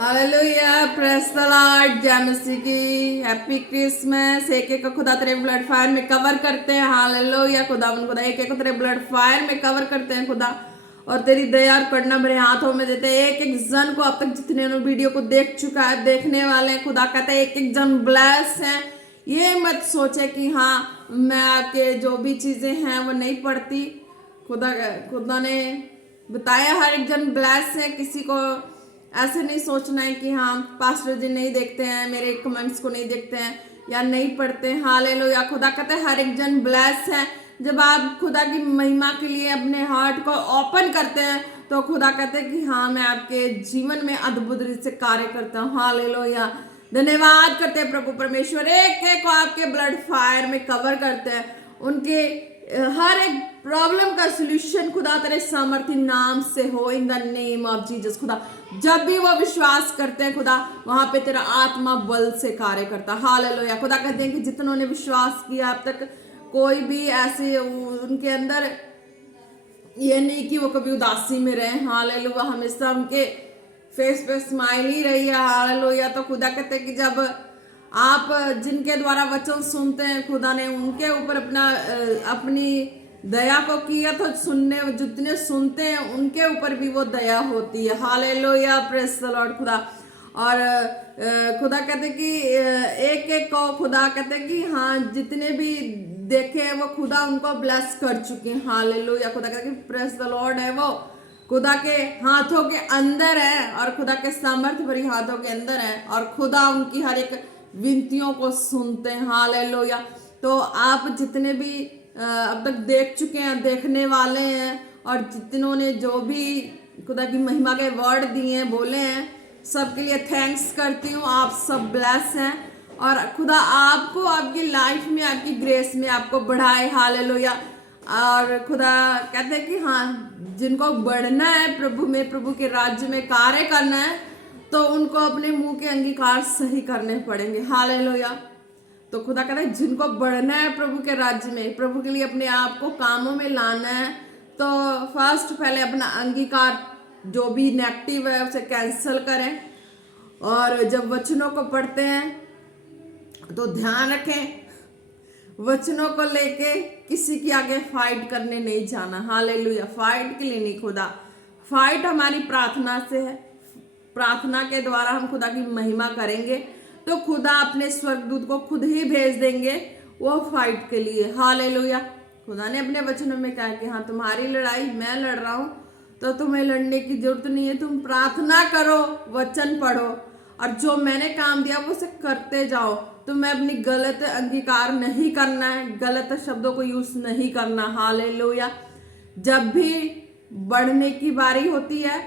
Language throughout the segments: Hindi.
हालेलुया, प्रेस द लॉर्ड, जय मसीह की। Happy Christmas. एक एक को खुदा तेरे ब्लड फायर में कवर करते हैं। हालेलुया खुदा एक एक को तेरे ब्लड फायर में कवर करते हैं खुदा, और तेरी दया और करुणा मेरे हाथों में देते हैं। एक एक जन को अब तक जितने वीडियो को देख चुका है, देखने वाले हैं, खुदा कहते हैं एक एक जन ब्लेस हैं। ये मत सोचे कि हाँ मैं आपके जो भी चीजें हैं वो नहीं पढ़ती। खुदा ने बताया हर एक जन ब्लेस है। किसी को ऐसे नहीं सोचना है कि हाँ पास्टर जी नहीं देखते हैं, मेरे कमेंट्स को नहीं देखते हैं या नहीं पढ़ते हैं। हालेलुया, खुदा कहते हैं हर एक जन ब्लेस है। जब आप खुदा की महिमा के लिए अपने हार्ट को ओपन करते हैं तो खुदा कहते हैं कि हाँ मैं आपके जीवन में अद्भुत रीति से कार्य करता हूँ। हालेलुया, धन्यवाद करते हैं प्रभु परमेश्वर। एक एक को आपके ब्लड फायर में कवर करते हैं। उनके हर एक प्रॉब्लम का सलूशन खुदा तेरे सामर्थ्य नाम से हो, in the name of Jesus. खुदा जब भी वो विश्वास करते हैं खुदा, वहां पे तेरा आत्मा बल से कार्य करता। हालेलुया, खुदा कहते हैं कि जितनों ने विश्वास किया अब तक, कोई भी ऐसे उनके अंदर ये नहीं कि वो कभी उदासी में रहे। हालेलुया, हमेशा उनके फेस पे स्माइल ही रही है। हालेलुया, तो खुदा कहते हैं कि जब आप जिनके द्वारा वचन सुनते हैं, खुदा ने उनके ऊपर अपनी दया को किया, तो जितने सुनते हैं उनके ऊपर भी वो दया होती है। हालेलुया, प्रेज द लॉर्ड खुदा। और खुदा कहते कि एक एक को खुदा कहते कि हाँ जितने भी देखे हैं वो खुदा उनको ब्लेस कर चुके हैं। हालेलुया, खुदा कहते कि प्रेज द लॉर्ड है वो खुदा के हाथों के अंदर है, और खुदा के सामर्थ्य भरी हाथों के अंदर है, और खुदा उनकी हर एक विनतियों को सुनते हैं। हालेलुया, तो आप जितने भी अब तक देख चुके हैं, देखने वाले हैं, और जितनों ने जो भी खुदा की महिमा के वर्ड दिए हैं, बोले हैं, सबके लिए थैंक्स करती हूँ। आप सब ब्लेस हैं, और खुदा आपको आपकी लाइफ में आपकी ग्रेस में आपको बढ़ाए। हालेलुया, और खुदा कहते हैं कि हाँ जिनको बढ़ना है प्रभु में, प्रभु के राज्य में कार्य करना है, तो उनको अपने मुंह के अंगीकार सही करने पड़ेंगे। हालेलुया, तो खुदा कहता है जिनको बढ़ना है प्रभु के राज्य में, प्रभु के लिए अपने आप को कामों में लाना है, तो फर्स्ट पहले अपना अंगीकार जो भी नेगेटिव है उसे कैंसिल करें। और जब वचनों को पढ़ते हैं तो ध्यान रखें, वचनों को लेके किसी के आगे फाइट करने नहीं जाना। हालेलुया, फाइट के लिए नहीं, खुदा फाइट हमारी प्रार्थना से है। प्रार्थना के द्वारा हम खुदा की महिमा करेंगे तो खुदा अपने स्वर्गदूत को खुद ही भेज देंगे वो फाइट के लिए। हालेलुया, खुदा ने अपने वचनों में कहा कि हाँ तुम्हारी लड़ाई मैं लड़ रहा हूँ, तो तुम्हें लड़ने की जरूरत नहीं है। तुम प्रार्थना करो, वचन पढ़ो, और जो मैंने काम दिया वो उसे करते जाओ। तुम्हें अपनी गलत अंगीकार नहीं करना है, गलत शब्दों को यूज नहीं करना। हालेलुया, जब भी बढ़ने की बारी होती है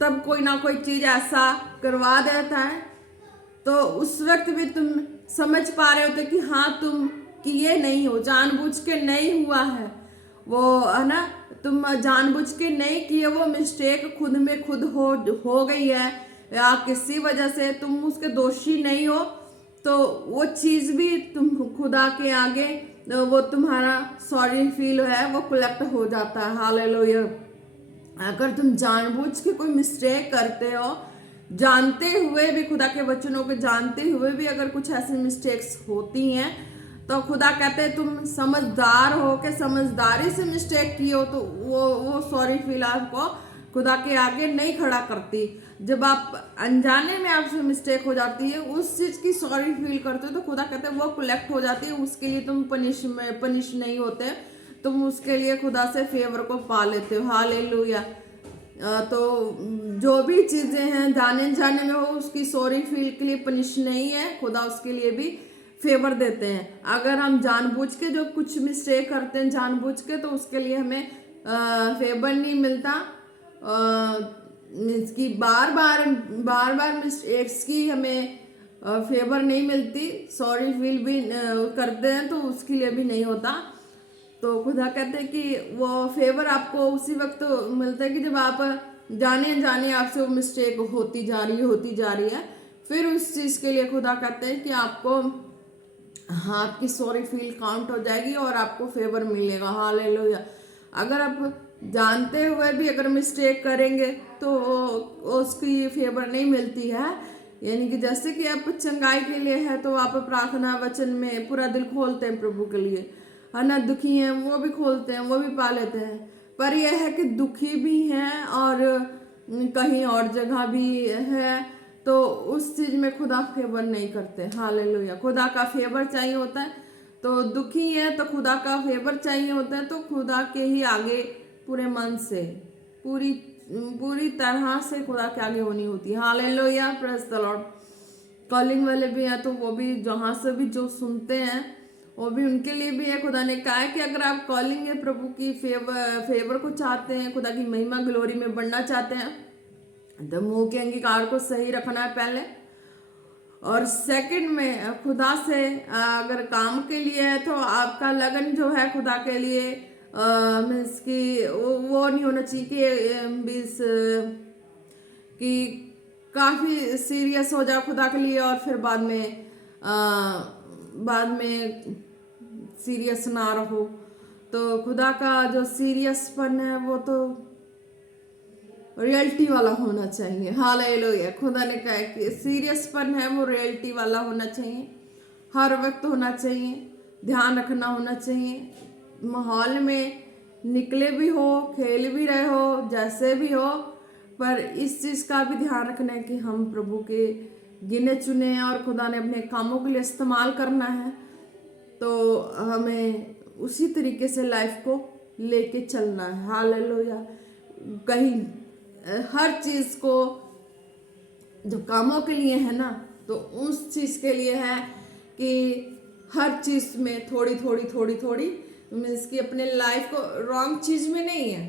तब कोई ना कोई चीज ऐसा करवा देता है, तो उस वक्त भी तुम समझ पा रहे होते कि हाँ तुम किए नहीं हो, जानबूझ के नहीं हुआ है वो, है ना, तुम जानबूझ के नहीं किए, वो मिस्टेक खुद में खुद हो गई है, या किसी वजह से तुम उसके दोषी नहीं हो, तो वो चीज भी तुम खुदा के आगे वो तुम्हारा सॉरी फील है वो कलेक्ट हो जाता है। हालेलुया, अगर तुम जानबूझ के कोई मिस्टेक करते हो, जानते हुए भी, खुदा के वचनों को जानते हुए भी अगर कुछ ऐसी मिस्टेक्स होती हैं, तो खुदा कहते हैं तुम समझदार हो के समझदारी से मिस्टेक की हो, तो वो सॉरी फील आपको खुदा के आगे नहीं खड़ा करती। जब आप अनजाने में आपसे मिस्टेक हो जाती है, उस चीज की सॉरी फील करते हो, तो खुदा कहते हैं वो कलेक्ट हो जाती है। उसके लिए तुम पनिश नहीं होते, तुम उसके लिए खुदा से फेवर को पा लेते हो। हालेलुया, तो जो भी चीजें हैं जाने जाने में हो, उसकी सॉरी फील के लिए पनिश नहीं है, खुदा उसके लिए भी फेवर देते हैं। अगर हम जानबूझ के जो कुछ मिस्टेक करते हैं जानबूझ के, तो उसके लिए हमें फेवर नहीं मिलता। इसकी बार बार मिस्टेक्स की हमें फेवर नहीं मिलती, सॉरी फील भी करते हैं तो उसके लिए भी नहीं होता। तो खुदा कहते हैं कि वो फेवर आपको उसी वक्त मिलता है कि जब आप जाने जाने आपसे वो मिस्टेक होती जा रही है, फिर उस चीज के लिए खुदा कहते हैं कि आपको आपकी सॉरी फील काउंट हो जाएगी और आपको फेवर मिलेगा। हालेलुया, अगर आप जानते हुए भी अगर मिस्टेक करेंगे तो उसकी फेवर नहीं मिलती है। यानी कि जैसे कि आप चंगाई के लिए है तो आप प्रार्थना वचन में पूरा दिल खोलते हैं प्रभु के लिए, है ना। दुखी हैं वो भी खोलते हैं, वो भी पा लेते हैं। पर यह है कि दुखी भी हैं और कहीं और जगह भी है, तो उस चीज में खुदा फेवर नहीं करते। हालेलुया। खुदा का फेवर चाहिए होता है तो दुखी है तो खुदा का फेवर चाहिए होता है, तो खुदा के ही आगे पूरे मन से, पूरी पूरी तरह से खुदा के आगे होनी होती है। Hallelujah, praise the Lord. Calling वाले भी हैं तो वो भी जहाँ से भी जो सुनते हैं वो भी उनके लिए भी है। खुदा ने कहा है कि अगर आप कॉलिंग है प्रभु की फेवर को चाहते हैं, खुदा की महिमा ग्लोरी में बढ़ना चाहते हैं, तो मुंह के अंगीकार को सही रखना है पहले, और सेकंड में खुदा से अगर काम के लिए है तो आपका लगन जो है खुदा के लिए मीन्स कि वो नहीं होना चाहिए कि मीन्स कि काफ़ी सीरियस हो जाओ खुदा के लिए और फिर बाद में सीरियस ना रहो। तो खुदा का जो सीरियसपन है वो तो रियलिटी वाला होना चाहिए। हालेलुया। खुदा ने कहा कि सीरियसपन है वो रियलिटी वाला होना चाहिए, हर वक्त होना चाहिए, ध्यान रखना होना चाहिए। माहौल में निकले भी हो, खेल भी रहे हो, जैसे भी हो, पर इस चीज़ का भी ध्यान रखना है कि हम प्रभु के गिने चुने हैं और खुदा ने अपने कामों के लिए इस्तेमाल करना है, तो हमें उसी तरीके से लाइफ को लेके चलना है। हालेलुया। कहीं हर चीज़ को जो कामों के लिए है ना, तो उस चीज़ के लिए है कि हर चीज़ में थोड़ी थोड़ी थोड़ी थोड़ी मीन्स कि अपने लाइफ को रॉन्ग चीज़ में नहीं है,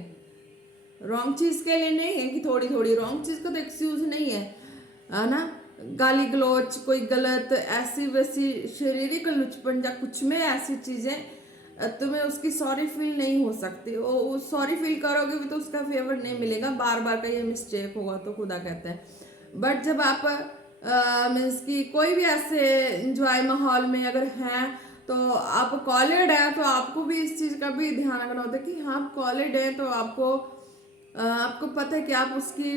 रॉन्ग चीज़ के लिए नहीं है कि थोड़ी थोड़ी रॉन्ग चीज़ का तो एक्सक्यूज नहीं है ना। गाली गलौच, कोई गलत ऐसी वैसी शारीरिक लुचपन या कुछ में ऐसी चीज़ें तुम्हें उसकी सॉरी फील नहीं हो सकती। वो सॉरी फील करोगे भी तो उसका फेवर नहीं मिलेगा, बार बार का ये मिस्टेक होगा तो खुदा कहते हैं। बट जब आप मीन्स कि कोई भी ऐसे इंजॉय माहौल में अगर हैं तो आप कॉलेड हैं, तो आपको भी इस चीज़ का भी ध्यान रखना होता है कि हाँ आप कॉलेड हैं तो आपको पता है कि आप उसकी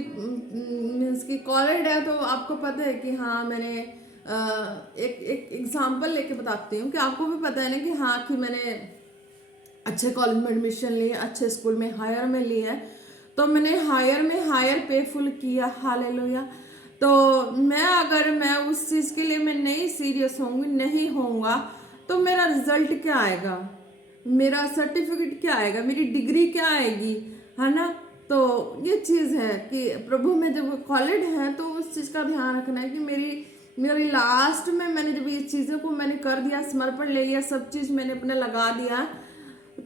मीन्स की कॉलेड है, तो आपको पता है कि हाँ मैंने एक एग्जांपल लेके बताती हूँ कि आपको भी पता है ना कि हाँ कि मैंने अच्छे कॉलेज में एडमिशन लिया, अच्छे स्कूल में हायर में लिया है, तो मैंने हायर में हायर पे फुल किया। हालेलुया। तो मैं उस चीज़ के लिए मैं नहीं सीरियस होंगी, नहीं होऊंगा, तो मेरा रिजल्ट क्या आएगा, मेरा सर्टिफिकेट क्या आएगा, मेरी डिग्री क्या आएगी, है ना। तो ये चीज़ है कि प्रभु में जब कॉलेज है तो उस चीज़ का ध्यान रखना है कि मेरी लास्ट में मैंने जब ये चीज़ों को मैंने कर दिया, समर्पण ले लिया, सब चीज़ मैंने अपने लगा दिया,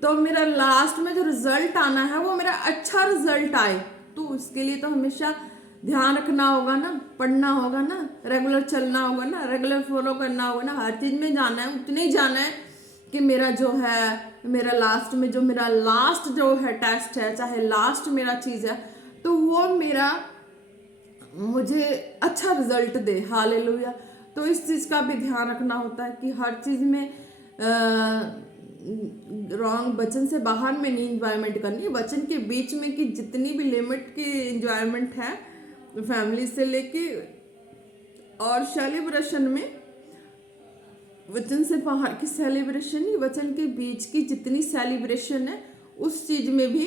तो मेरा लास्ट में जो रिजल्ट आना है वो मेरा अच्छा रिजल्ट आए। तो उसके लिए तो हमेशा ध्यान रखना होगा ना, पढ़ना होगा ना, रेगुलर चलना होगा ना, रेगुलर फॉलो करना होगा ना, हर चीज़ में जाना है, उतने ही जाना है कि मेरा जो है मेरा लास्ट जो है टेस्ट है, चाहे लास्ट मेरा चीज़ है, तो वो मेरा मुझे अच्छा रिजल्ट दे। हालेलुया। तो इस चीज़ का भी ध्यान रखना होता है कि हर चीज़ में रॉन्ग वचन से बाहर में नहीं इंजॉयमेंट करनी, वचन के बीच में कि जितनी भी लिमिट की इंजॉयमेंट है फैमिली से लेके और सेलिब्रेशन में, वचन से बाहर की सेलिब्रेशन ही, वचन के बीच की जितनी सेलिब्रेशन है उस चीज में भी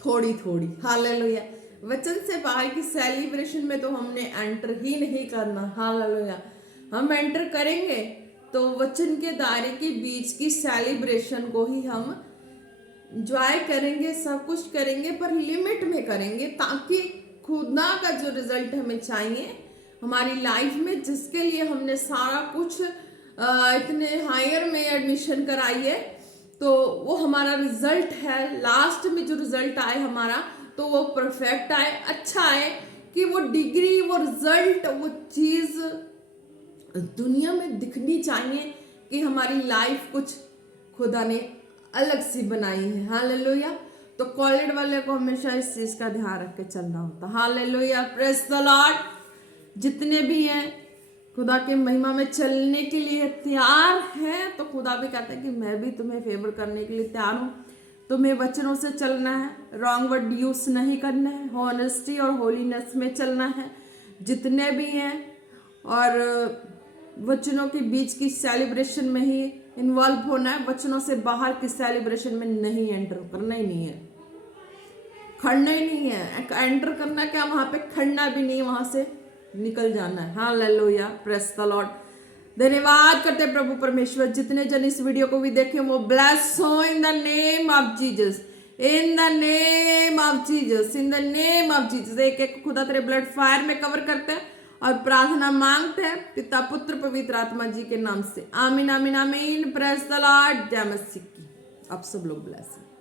थोड़ी थोड़ी। हालेलुया। वचन से बाहर की सेलिब्रेशन में तो हमने एंटर ही नहीं करना। हालेलुया। हम एंटर करेंगे तो वचन के दायरे के बीच की सेलिब्रेशन को ही हम एंजॉय करेंगे, सब कुछ करेंगे, पर लिमिट में करेंगे, ताकि खुदा का जो रिजल्ट हमें चाहिए हमारी लाइफ में, जिसके लिए हमने सारा कुछ इतने हायर में एडमिशन कराई है, तो वो हमारा रिजल्ट है, लास्ट में जो रिजल्ट आए हमारा, तो वो परफेक्ट आए, अच्छा आए, कि वो डिग्री, वो रिजल्ट, वो चीज़ दुनिया में दिखनी चाहिए कि हमारी लाइफ कुछ खुदा ने अलग सी बनाई है। हालेलुया। तो कॉलेज वाले को हमेशा इस चीज़ का ध्यान रख के चलना होता। हालेलुया। Praise the Lord. जितने भी हैं खुदा के महिमा में चलने के लिए तैयार हैं, तो खुदा भी कहता है कि मैं भी तुम्हें फेवर करने के लिए तैयार हूँ। तुम्हें वचनों से चलना है, रॉन्ग वर्ड यूज नहीं करना है, हॉनेस्टी और होलीनेस में चलना है जितने भी हैं, और वचनों के बीच की सेलिब्रेशन में ही इन्वॉल्व होना है। वचनों से बाहर की सेलिब्रेशन में नहीं एंटर करना ही नहीं है, खड़ना ही नहीं है। एंटर करना क्या, वहां पे खड़ना भी नहीं, वहां से निकल जाना है। Hallelujah, praise the Lord. धन्यवाद करते हैं प्रभु परमेश्वर, जितने जन इस वीडियो को भी देखे वो ब्लेस हो in the name of Jesus, in the name of Jesus, in the name of Jesus. एक एक खुदा तेरे ब्लड फायर में कवर करते हैं और प्रार्थना मांगते हैं पिता पुत्र पवित्र आत्मा जी के नाम से। आमीन आमीन आमीन। Praise the Lord. जय मसीह की। आप सब लोग ब्लेस हैं।